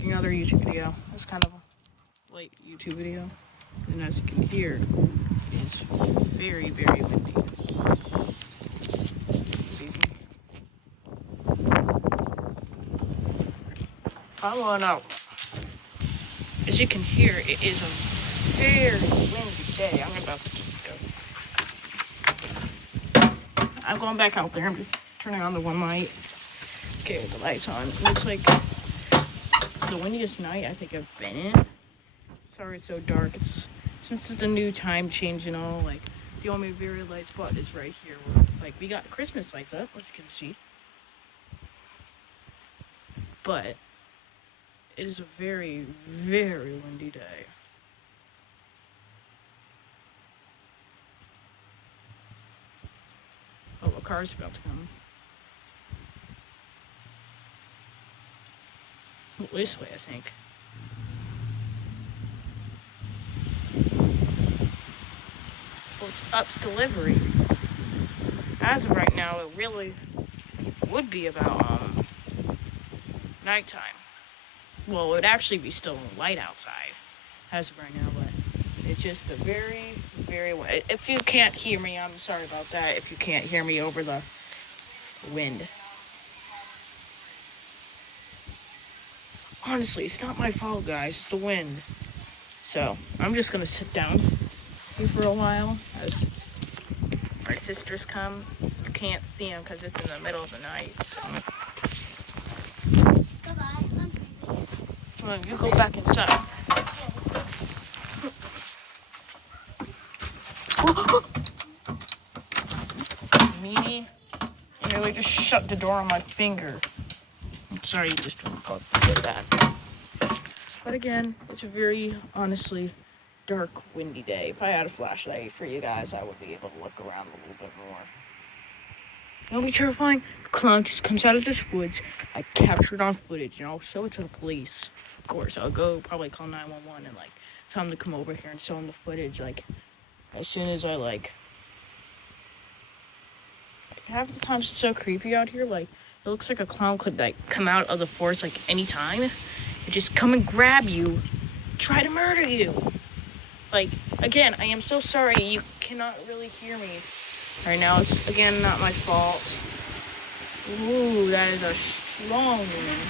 expecting another YouTube video. It's kind of a late YouTube video. And as you can hear, it is very, very windy. Follow on out. As you can hear, it is a very windy day. I'm about to just go. I'm going back out there. I'm just turning on the one light. Okay, the light's on. It looks like the windiest night I think I've been in. Sorry it's so dark. Since it's a new time change and all, like, the only very light spot is right here. Where, like, we got Christmas lights up, as you can see. But it is a very, very windy day. Oh, a car's about to come. This way, I think. Well, it's Up's delivery. As of right now, it really would be about nighttime. Well, it would actually be still light outside as of right now, but it's just a very, very... If you can't hear me, I'm sorry about that. If you can't hear me over the wind. Honestly, it's not my fault, guys. It's the wind. So, I'm just going to sit down here for a while as my sisters come. You can't see them because it's in the middle of the night. So. Well, you go back inside. Meanie. I nearly just shut the door on my finger. I'm sorry you just did that. But again, it's a very, honestly, dark, windy day. If I had a flashlight for you guys, I would be able to look around a little bit more. It'll be terrifying. The clown just comes out of this woods. I captured on footage, and I'll show it to the police. Of course, I'll go probably call 911 and, like, tell them to come over here and show them the footage, like, as soon as I, like... Half the times it's so creepy out here, like, it looks like a clown could, like, come out of the forest, like, anytime. And just come and grab you, try to murder you. Like, again, I am so sorry you cannot really hear me right now. It's, again, not my fault. Ooh, that is a strong wind.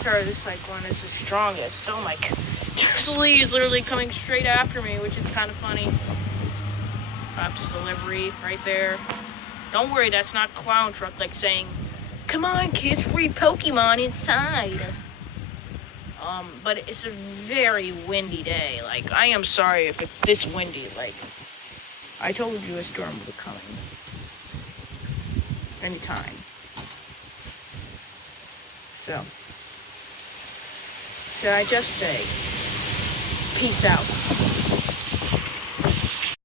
Sorry, this, like, one is the strongest. Oh, my God. There's leaves literally coming straight after me, which is kind of funny. Up's delivery right there. Don't worry, that's not clown truck, like, saying, come on, kids, free Pokemon inside. But it's a very windy day. Like, I am sorry if it's this windy. Like, I told you a storm was coming. Anytime. So, should I just say, peace out.